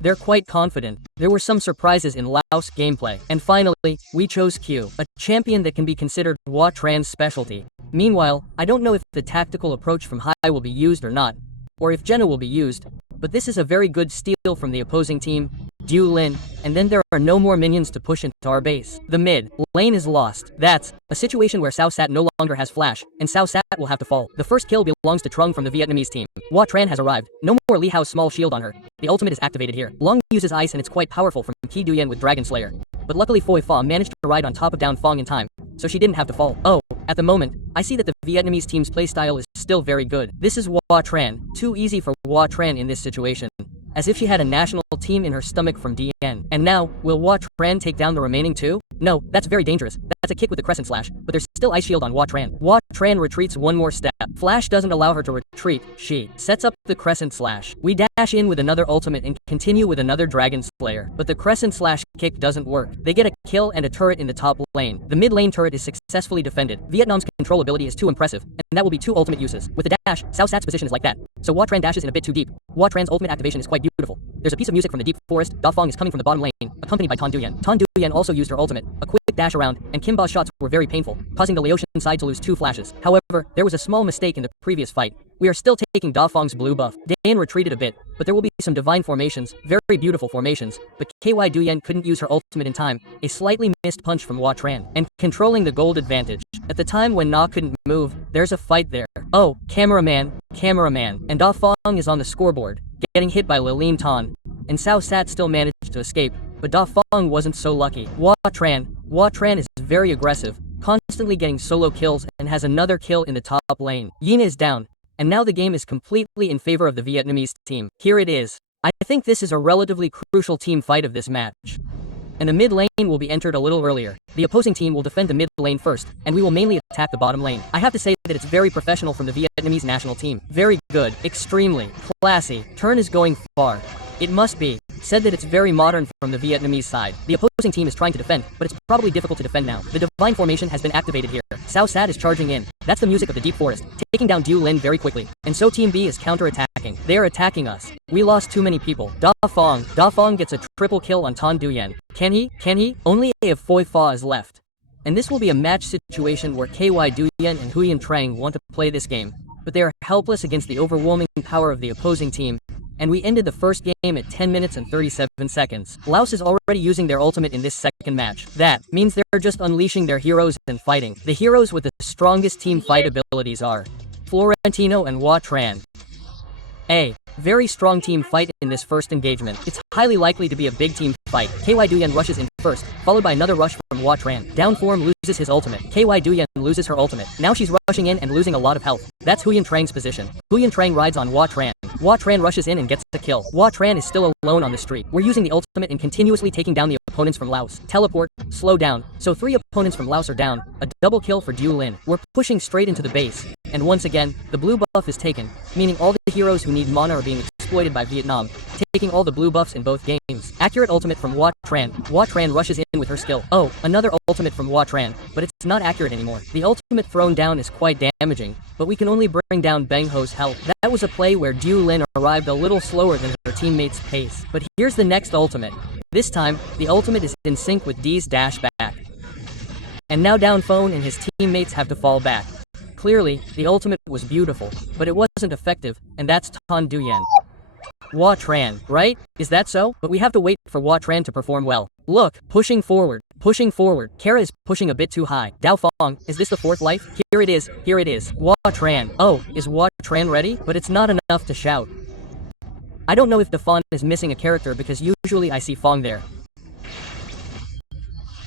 They're quite confident. There were some surprises in LAOS gameplay. And finally, we chose Q, a champion that can be considered Hua Tran's specialty. Meanwhile, I don't know if the tactical approach from high will be used or not, or if Jenna will be used, but this is a very good steal from the opposing team, Lin, and then there are no more minions to push into our base. The mid lane is lost. That's a situation where Sao Sat no longer has flash, and Sao Sat will have to fall. The first kill belongs to Chung from the Vietnamese team. Hua Tran has arrived. No more Li Hao's small shield on her. The ultimate is activated here. Long uses ice and it's quite powerful from Ki Duyen with Dragon Slayer. But luckily Phoi Pha managed to ride on top of Down Fong in time, so she didn't have to fall. Oh, at the moment, I see that the Vietnamese team's playstyle is still very good. This is Hua Tran. Too easy for Hua Tran in this situation. As if she had a national team in her stomach from DN. And now, will Hua Tran take down the remaining two? No, that's very dangerous. That's a kick with the crescent slash, but there's still ice shield on Hua Tran. Hua Tran retreats one more step. Flash doesn't allow her to retreat. She sets up the crescent slash. We dash in with another ultimate and continue with another Dragon Slayer. But the crescent slash kick doesn't work. They get a kill and a turret in the top lane. The mid lane turret is successfully defended. Vietnam's control ability is too impressive, and that will be two ultimate uses. With the dash, Sao Sat's position is like that. So Hua Tran dashes in a bit too deep. Hua Tran's ultimate activation is quite beautiful. There's a piece of music from the deep forest. Da Fong is coming from the bottom lane, accompanied by Tan Duyen. Tan Duyen also used her ultimate. A quick dash around, and Kimba's shots were very painful, causing the LAOS side to lose two flashes. However, there was a small mistake in the previous fight. We are still taking Da Fong's blue buff. Dan retreated a bit, but there will be some divine formations, very beautiful formations, but KY Duyen couldn't use her ultimate in time, a slightly missed punch from Hua Tran, and controlling the gold advantage. At the time when Na couldn't move, there's a fight there. Oh, cameraman, and Da Fong is on the scoreboard, getting hit by Lilim Tan, and Sao Sat still managed to escape, but Da Fong wasn't so lucky. Hua Tran is very aggressive, constantly getting solo kills and has another kill in the top lane. Yin is down, and now the game is completely in favor of the Vietnamese team. Here it is. I think this is a relatively crucial team fight of this match. And the mid lane will be entered a little earlier. The opposing team will defend the mid lane first, and we will mainly attack the bottom lane. I have to say that it's very professional from the Vietnamese national team. Very good, extremely classy. Turn is going far. It must be said that it's very modern from the Vietnamese side. The opposing team is trying to defend, but it's probably difficult to defend now. The divine formation has been activated here. Sao Sat is charging in. That's the music of the deep forest, taking down Lin very quickly. And so Team B is counter-attacking. They are attacking us. We lost too many people. Da Fong gets a triple kill on Tan Duyen. Can he? Only if Phoi Pha is left. And this will be a match situation where KY Duyen and Huyen Trang want to play this game, but they are helpless against the overwhelming power of the opposing team. And we ended the first game at 10 minutes and 37 seconds. LAOS is already using their ultimate in this second match. That means they're just unleashing their heroes and fighting. The heroes with the strongest team fight abilities are Florentino and Hua Tran. A very strong team fight in this first engagement. It's highly likely to be a big team fight. KY Duyen rushes in first, followed by another rush from Hua Tran. Down form loses his ultimate. KY Duyen loses her ultimate. Now she's rushing in and losing a lot of health. That's Huyen Trang's position. Huyen Trang rides on Hua Tran. Hua Tran rushes in and gets a kill. Hua Tran is still alone on the street. We're using the ultimate and continuously taking down the opponents from LAOS. Teleport, slow down. So 3 opponents from LAOS are down. A double kill for Lin. We're pushing straight into the base. And once again, the blue buff is taken, meaning all the heroes who need mana are being exploited by Vietnam, taking all the blue buffs in both games. Accurate ultimate from Hua Tran. Hua Tran rushes in with her skill. Oh, another ultimate from Hua Tran, but it's not accurate anymore. The ultimate thrown down is quite damaging, but we can only bring down Bang Ho's health. That was a play where Lin arrived a little slower than her teammates' pace. But here's the next ultimate. This time, the ultimate is in sync with D's dash back. And now Down Phone and his teammates have to fall back. Clearly, the ultimate was beautiful, but it wasn't effective, and that's Tan Duyen. Hua Tran, right? Is that so? But we have to wait for Hua Tran to perform well. Look, pushing forward. Kara is pushing a bit too high. Dao Fong, is this the fourth life? Here it is. Hua Tran. Oh, is Hua Tran ready? But it's not enough to shout. I don't know if the Fong is missing a character because usually I see Fong there.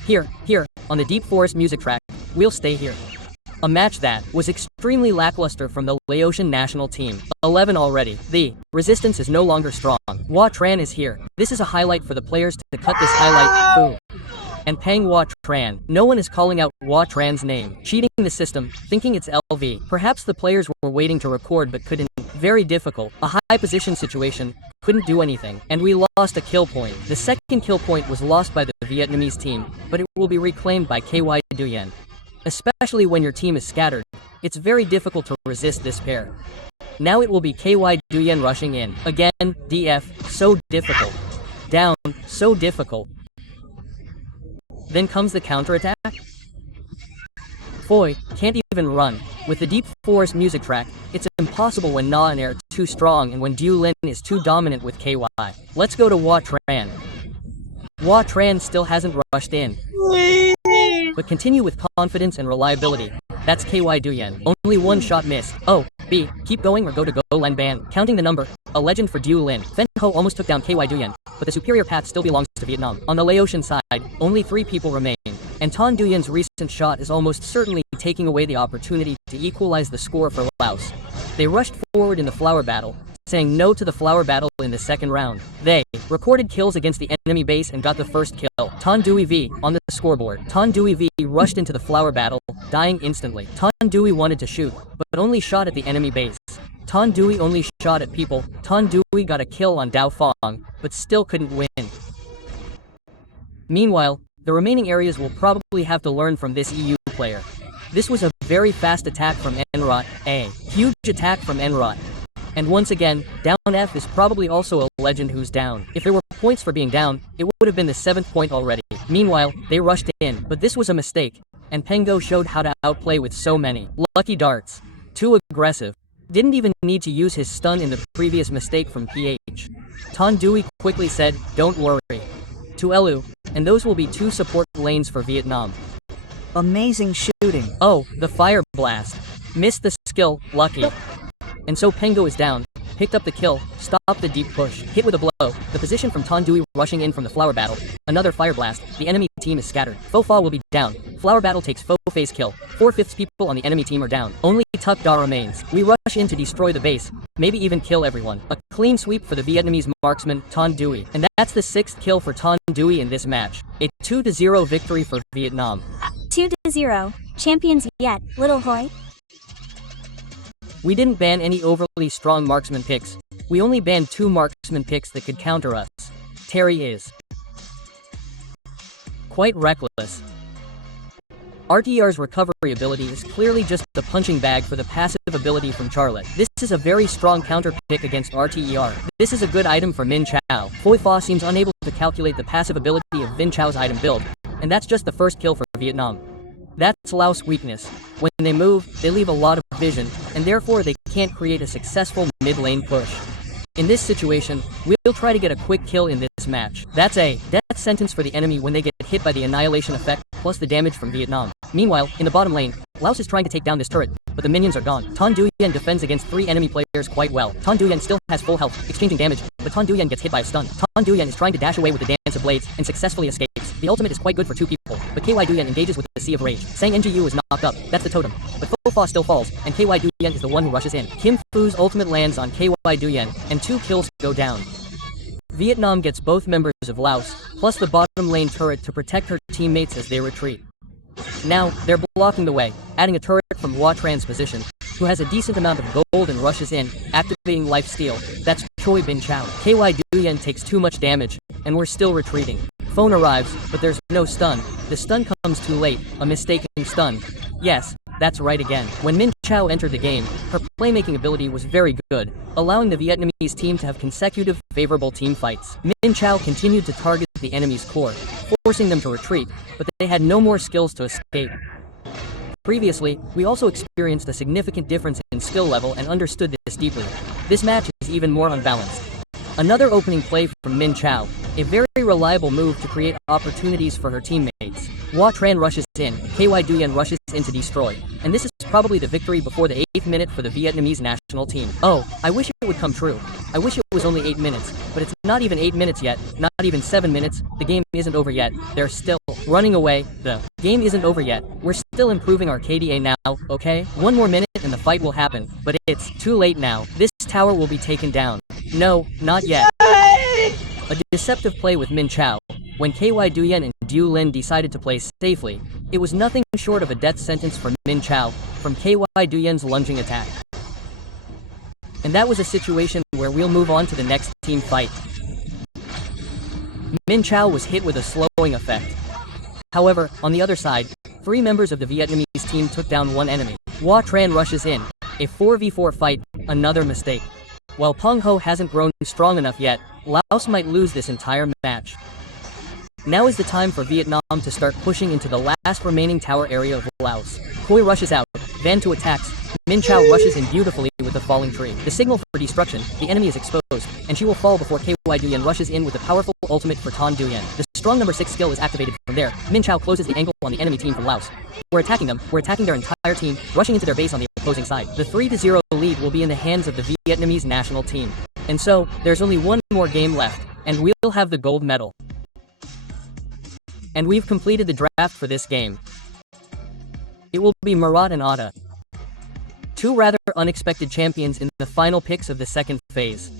Here, on the deep forest music track, we'll stay here. A match that was extremely lackluster from the Laotian national team. 11 already. The resistance is no longer strong. Hua Tran is here. This is a highlight for the players to cut this highlight. And Pang Hua Tran. No one is calling out Hua Tran's name. Cheating the system, thinking it's LV. Perhaps the players were waiting to record but couldn't. Very difficult. A high position situation. Couldn't do anything. And we lost a kill point. The second kill point was lost by the Vietnamese team, but it will be reclaimed by KY Duyen. Especially when your team is scattered, it's very difficult to resist this pair. Now it will be KY Duyen rushing in. Again, DF, so difficult. Down, so difficult. Then comes the counterattack? Foy, can't even run. With the deep forest music track, it's impossible when Na and Air are too strong and when Lin is too dominant with KY. Let's go to Hua Tran. Hua Tran still hasn't rushed in. But continue with confidence and reliability. That's KY Duyan. Only one shot missed. Oh, B, keep going or go to Go Len Ban. Counting the number, a legend for Lin. Fen Ho almost took down KY Duyan, but the superior path still belongs to Vietnam. On the Laotian side, only 3 people remain. And Ton Duyan's recent shot is almost certainly taking away the opportunity to equalize the score for Laos. They rushed forward in the flower battle, saying no to the flower battle in the second round. They recorded kills against the enemy base and got the first kill. Ton Dui V on the scoreboard. Ton Dui V rushed into the flower battle, dying instantly. Ton Dui wanted to shoot, but only shot at the enemy base. Ton Dui only shot at people. Ton Dui got a kill on Dao Fong, but still couldn't win. Meanwhile, the remaining areas will probably have to learn from this EU player. This was a very fast attack from Enrot, a huge attack from Enrot. And once again, down F is probably also a legend who's down. If there were points for being down, it would have been the 7th point already. Meanwhile, they rushed in, but this was a mistake, and Pengo showed how to outplay with so many lucky darts. Too aggressive. Didn't even need to use his stun in the previous mistake from PH. Ton Dui quickly said, "Don't worry." To Elu, and those will be 2 support lanes for Vietnam. Amazing shooting. Oh, the fire blast. Missed the skill, lucky. And so Pengo is down, picked up the kill, stopped the deep push, hit with a blow, the position from Ton Dui rushing in from the flower battle, another fire blast, the enemy team is scattered. Fo Fa will be down, flower battle takes Fo Fei's kill, 4/5 people on the enemy team are down, only Tuk Da remains. We rush in to destroy the base, maybe even kill everyone. A clean sweep for the Vietnamese marksman, Ton Dui. And that's the 6th kill for Ton Dui in this match. A 2-0 victory for Vietnam. 2-0, champions yet, Little Hoi. We didn't ban any overly strong marksman picks. We only banned 2 marksman picks that could counter us. Terry is quite reckless. RTR's recovery ability is clearly just the punching bag for the passive ability from Charlotte. This is a very strong counter pick against RTER. This is a good item for Min Chao. Poi Fa seems unable to calculate the passive ability of Vin Chao's item build, and that's just the first kill for Vietnam. That's Laos' weakness. When they move, they leave a lot of vision, and therefore they can't create a successful mid-lane push. In this situation, we'll try to get a quick kill in this match. That's a death sentence for the enemy when they get hit by the annihilation effect, plus the damage from Vietnam. Meanwhile, in the bottom lane, Laos is trying to take down this turret, but the minions are gone. Ton Duyen defends against 3 enemy players quite well. Ton Duyen still has full health, exchanging damage, but Ton Duyen gets hit by a stun. Ton Duyen is trying to dash away with the Dance of Blades, and successfully escapes. The ultimate is quite good for 2 people, but KY Duyen engages with the Sea of Rage. Sang NGU is knocked up, that's the totem. But Fo Fa still falls, and KY Duyen is the one who rushes in. Kim Fu's ultimate lands on KY Duyen, and 2 kills go down. Vietnam gets both members of Laos, plus the bottom lane turret to protect her teammates as they retreat. Now, they're blocking the way, adding a turret from Hua Tran's position, who has a decent amount of gold and rushes in, activating Life Steal. That's Choi Bin Chao. KY Duyen takes too much damage, and we're still retreating. Phone arrives, but there's no stun. The stun comes too late, a mistaken stun. Yes, that's right again. When Min Chao entered the game, her playmaking ability was very good, allowing the Vietnamese team to have consecutive favorable team fights. Min Chao continued to target the enemy's core, forcing them to retreat, but they had no more skills to escape. Previously, we also experienced a significant difference in skill level and understood this deeply. This match is even more unbalanced. Another opening play from Min Chao, a very reliable move to create opportunities for her teammates. Hua Tran rushes in, KY Duyen rushes in to destroy, and this is probably the victory before the 8th minute for the Vietnamese national team. Oh, I wish it would come true. I wish it was only 8 minutes, but it's not even 8 minutes yet, not even 7 minutes, the game isn't over yet, they're still running away, the game isn't over yet, we're still improving our KDA now, okay? 1 more minute and the fight will happen, but it's too late now, this tower will be taken down. No, not yet. A deceptive play with Min Chao. When KY Duyen and Du Lin decided to play safely, it was nothing short of a death sentence for Min Chao from KY Duyen's lunging attack. And that was a situation where we'll move on to the next team fight. Min Chao was hit with a slowing effect. However, on the other side, 3 members of the Vietnamese team took down 1 enemy. Hua Tran rushes in. A 4v4 fight, another mistake. While Peng Ho hasn't grown strong enough yet, Laos might lose this entire match. Now is the time for Vietnam to start pushing into the last remaining tower area of Laos. Koi rushes out, Van Tu attacks, Min Chao rushes in beautifully with the falling tree. The signal for destruction, the enemy is exposed, and she will fall before KY Duyen rushes in with a powerful ultimate for Tan Duyen. The strong number 6 skill is activated from there. Min Chao closes the angle on the enemy team from Laos. We're attacking them, we're attacking their entire team, rushing into their base on the opposing side. The 3-0 lead will be in the hands of the Vietnamese national team. And so, there's only one more game left, and we'll have the gold medal. And we've completed the draft for this game. It will be Marat and Atta, two rather unexpected champions in the final picks of the second phase.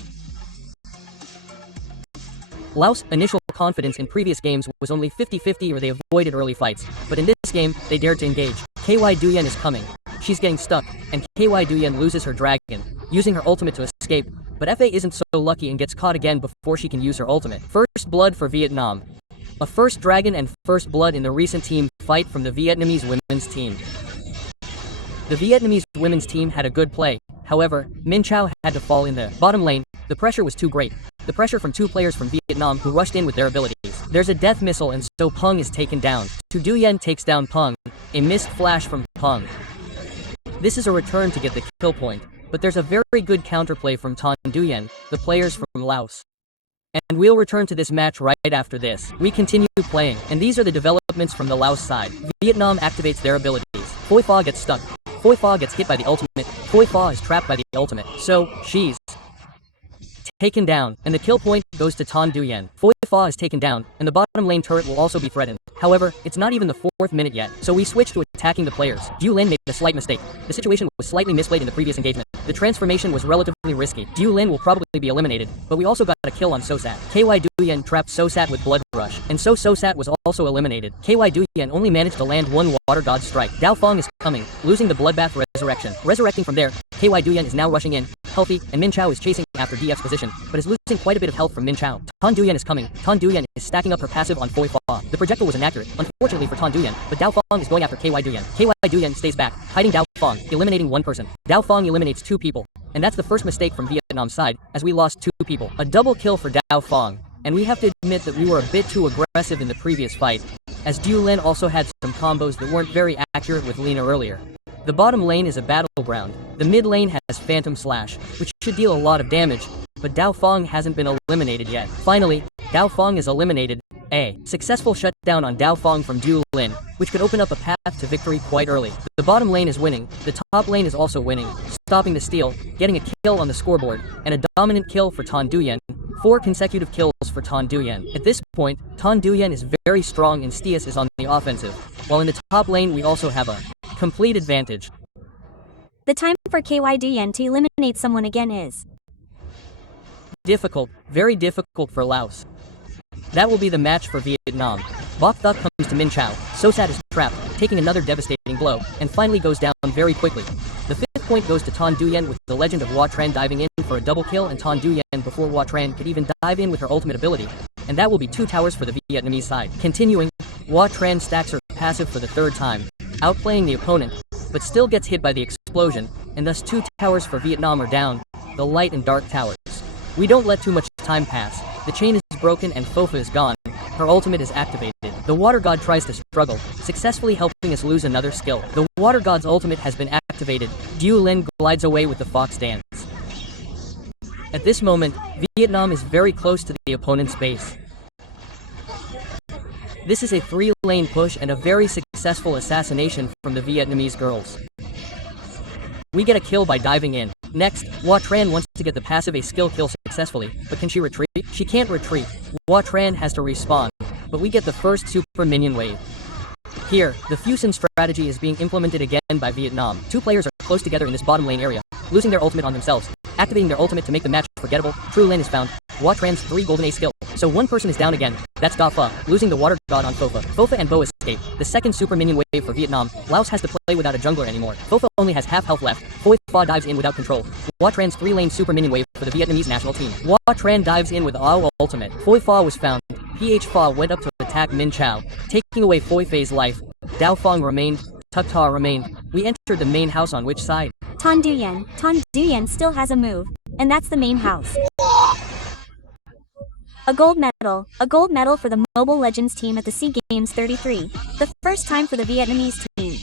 Laos' initial confidence in previous games was only 50-50 or they avoided early fights, but in this game, they dared to engage. KY Duyen is coming. She's getting stuck, and KY Duyen loses her dragon, using her ultimate to escape, but FA isn't so lucky and gets caught again before she can use her ultimate. First blood for Vietnam. A first dragon and first blood in the recent team fight from the Vietnamese women's team. The Vietnamese women's team had a good play, however, Min Chao had to fall in the bottom lane. The pressure was too great. The pressure from two players from Vietnam who rushed in with their abilities. There's a death missile and so Peng is taken down. Tu Duyen takes down Peng, a missed flash from Peng. This is a return to get the kill point, but there's a very good counterplay from Tan Duyen, the players from Laos. And we'll return to this match right after this. We continue playing, and these are the developments from the Laos side. Vietnam activates their abilities. Poi Pha gets stuck. Poi Pha gets hit by the ultimate. Poi Pha is trapped by the ultimate, so she's taken down, and the kill point goes to Tan Duyen. Poi Pha is taken down, and the bottom lane turret will also be threatened. However, it's not even the 4th minute yet, so we switch to attacking the players. Lin made a slight mistake. The situation was slightly misplayed in the previous engagement. The transformation was relatively risky. Lin will probably be eliminated, but we also got a kill on Sosat. KY Duyen trapped Sosat with Blood Rush, and so Sosat was also eliminated. KY Duyen only managed to land one Water God strike. Dao Fong is coming, losing the Bloodbath Resurrection. Resurrecting from there, KY Duyen is now rushing in, healthy, and Min Chao is chasing after DF's position, but is losing quite a bit of health from Min Chao. Tan Duyen is coming. Tan Duyen is stacking up her passive on Poi Pha. The projectile was inaccurate, unfortunately for Tan Duyen, but Dao Fong is going after KY Duyen. KY Duyen stays back, hiding Dao Fong, eliminating one person. Dao Fong eliminates 2 people, and that's the first mistake from Vietnam's side, as we lost 2 people. A double kill for Dao Fong, and we have to admit that we were a bit too aggressive in the previous fight, as Lin also had some combos that weren't very accurate with Lina earlier. The bottom lane is a battleground. The mid lane has Phantom Slash, which should deal a lot of damage, but Dao Fong hasn't been eliminated yet. Finally, Dao Fong is eliminated. A successful shutdown on Dao Fong from Lin, which could open up a path to victory quite early. The bottom lane is winning, the top lane is also winning, stopping the steal, getting a kill on the scoreboard, and a dominant kill for Tan Duyen. 4 consecutive kills for Tan Duyen. At this point, Tan Duyen is very strong and Stias is on the offensive, while in the top lane we also have a complete advantage. The time for KY Duyen to eliminate someone again is difficult, very difficult for Laos. That will be the match for Vietnam. Bok Thuk comes to Min Chao, Sosat is trapped, taking another devastating blow, and finally goes down very quickly. The 5th point goes to Tan Duyen with the legend of Hoa Tran diving in for a double kill and Tan Duyen before Hoa Tran could even dive in with her ultimate ability. And that will be 2 towers for the Vietnamese side. Continuing, Hoa Tran stacks her passive for the 3rd time, outplaying the opponent, but still gets hit by the explosion, and thus 2 towers for Vietnam are down, the light and dark towers. We don't let too much time pass. The chain is broken and Fofa is gone. Her ultimate is activated. The Water God tries to struggle, successfully helping us lose another skill. The Water God's ultimate has been activated. Lin glides away with the Fox Dance. At this moment, Vietnam is very close to the opponent's base. This is a 3-lane push and a very successful assassination from the Vietnamese girls. We get a kill by diving in. Next, Hoa Tran wants to get the passive a skill kill successfully, but can she retreat? She can't retreat. Hoa Tran has to respawn, but we get the first super minion wave. Here, the Fusion strategy is being implemented again by Vietnam. 2 players are close together in this bottom lane area, losing their ultimate on themselves, activating their ultimate to make the match forgettable. True Lin is found. Hoa Tran's 3 golden A skill. So one person is down again. That's Da Pha, losing the Water God on Fofa. Fofa and Bo escape. The second super minion wave for Vietnam. Laos has to play without a jungler anymore. Fofa only has half health left. Poi Pha dives in without control. Hoa Tran's 3-lane super minion wave for the Vietnamese national team. Hoa Tran dives in with AO ultimate. Poi Pha was found. PH Pha went up to attack Min Chao, taking away Poi Pha's life. Dao Fong remained. Tuk Ta remained. We entered the main house on which side? Tan Duyen. Tan Duyen still has a move. and that's the main house. A gold medal for the Mobile Legends team at the Seagames 33, the first time for the Vietnamese team.